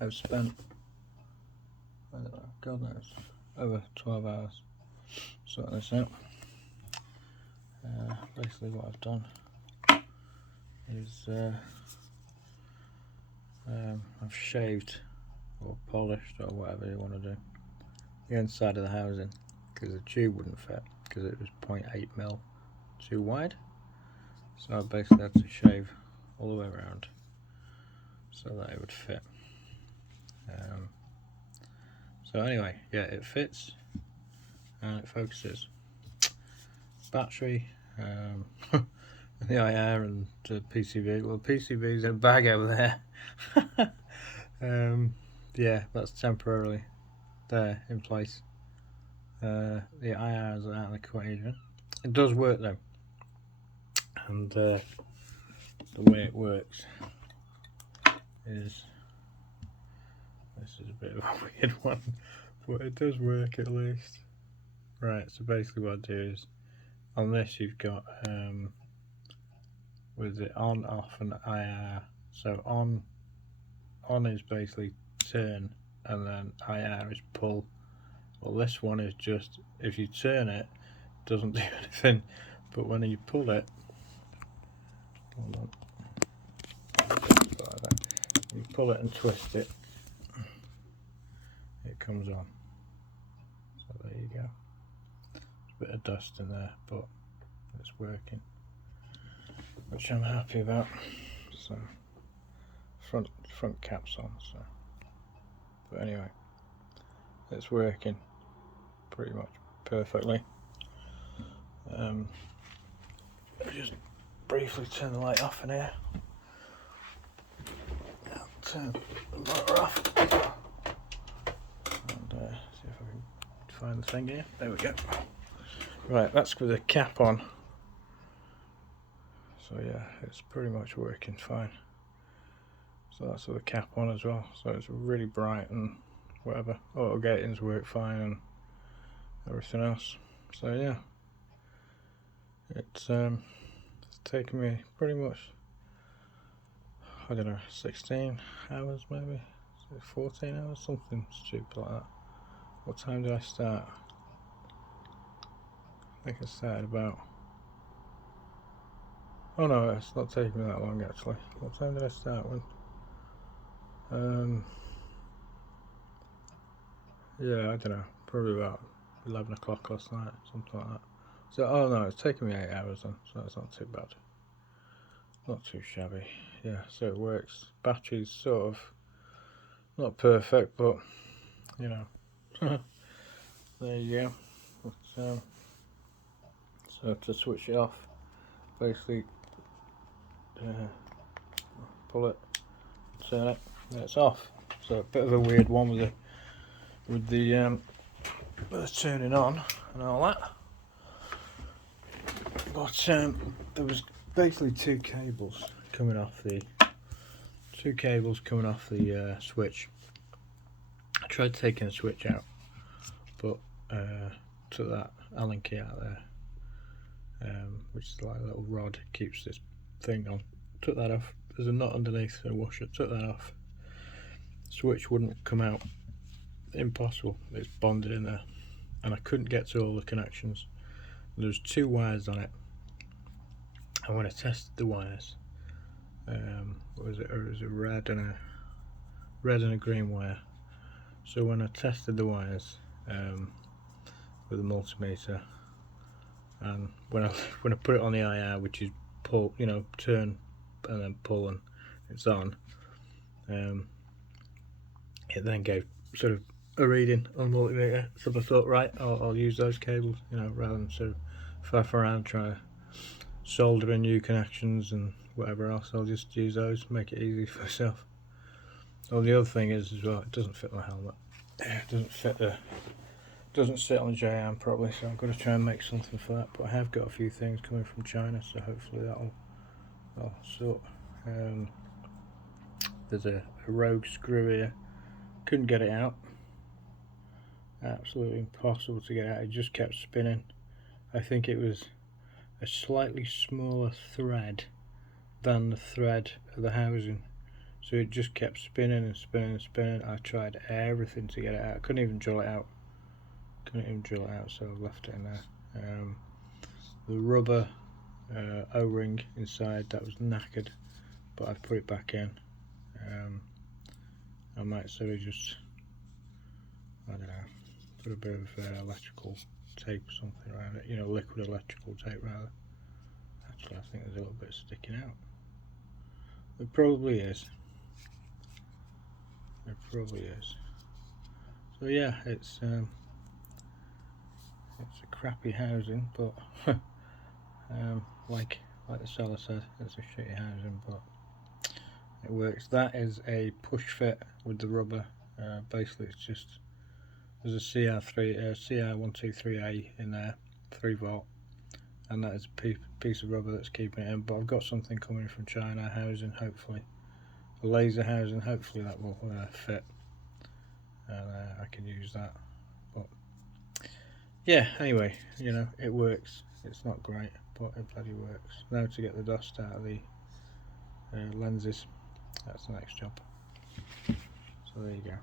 I've spent, I don't know, God knows, over 12 hours sorting this out. Basically what I've done is I've shaved or polished or whatever you want to do the inside of the housing, because the tube wouldn't fit because it was 0.8mm too wide, so I basically had to shave all the way around so that it would fit. So anyway, yeah, it fits and it focuses. Battery, the IR and the PCB. Well, the PCB's in a bag over there. Yeah, that's temporarily there in place. The IR is out of the equation. It does work though, and the way it works is, this is a bit of a weird one, but it does work at least. Right, so basically what I do is, on this you've got with it on, off and IR. So on is basically turn, and then IR is pull. Well, this one is just, if you turn it, it doesn't do anything, but when you pull it, hold on, you pull it and twist it, it comes on. So there you go. There's a bit of dust in there, but it's working, which I'm happy about. So front cap's on. So, but anyway, it's working pretty much perfectly. I'll just briefly turn the light off in here. I'll turn the motor off and see if I can find the thing here. There we go. Right, that's with the cap on. So yeah, it's pretty much working fine. So that's with the cap on as well. So it's really bright and whatever. Auto gatings work fine and everything else. So yeah, it's taken me pretty much, I don't know, 16 hours maybe, 14 hours, something stupid like that. What time did I start? I think I started about, oh no, it's not taking me that long actually. What time did I start with? Yeah, I don't know, probably about 11 o'clock last night, something like that. So, oh no, it's taken me 8 hours then, so that's not too bad. Not too shabby. Yeah, so it works. Battery's sort of not perfect, but you know, there you go. But, so to switch it off, basically pull it, turn it, and it's off. So a bit of a weird one with the turning on and all that. But there was basically two cables coming off the switch. I tried taking the switch out, but took that Allen key out there, which is like a little rod, keeps this thing on. Took that off. There's a nut underneath the washer. Took that off. Switch wouldn't come out. Impossible. It's bonded in there, and I couldn't get to all the connections. There's two wires on it, and when I tested the wires, what was it? It was a red and a green wire. So when I tested the wires with a multimeter, and when I put it on the IR, which is pull, you know, turn and then pull, and it's on, it then gave sort of a reading on the multimeter. So I thought, right, I'll use those cables, you know, rather than sort of faff around trying to solder in new connections and whatever else. I'll just use those, make it easy for myself. Oh, the other thing is as well, it doesn't fit my helmet. It doesn't sit on the J-arm properly, so I'm going to try and make something for that. But I have got a few things coming from China, so hopefully that'll sort. There's a rogue screw here. Couldn't get it out. Absolutely impossible to get out. It just kept spinning. I think it was a slightly smaller thread than the thread of the housing, So it just kept spinning and spinning and spinning. I tried everything to get it out. I couldn't even drill it out. So I left it in there. The rubber O-ring inside, that was knackered, but I've put it back in. I might sort of just, I don't know, put a bit of electrical tape or something around it, you know, liquid electrical tape rather. Actually, I think there's a little bit sticking out. It probably is. So yeah, it's a crappy housing, but like the seller said, it's a shitty housing, but it works. That is a push fit with the rubber. Basically, it's just there's a CR123A in there, 3V, and that is a piece of rubber that's keeping it in. But I've got something coming from China, housing, hopefully a laser housing. Hopefully that will fit, and I can use that. But yeah, anyway, you know, it works. It's not great, but it bloody works. Now to get the dust out of the lenses. That's the next job. So there you go.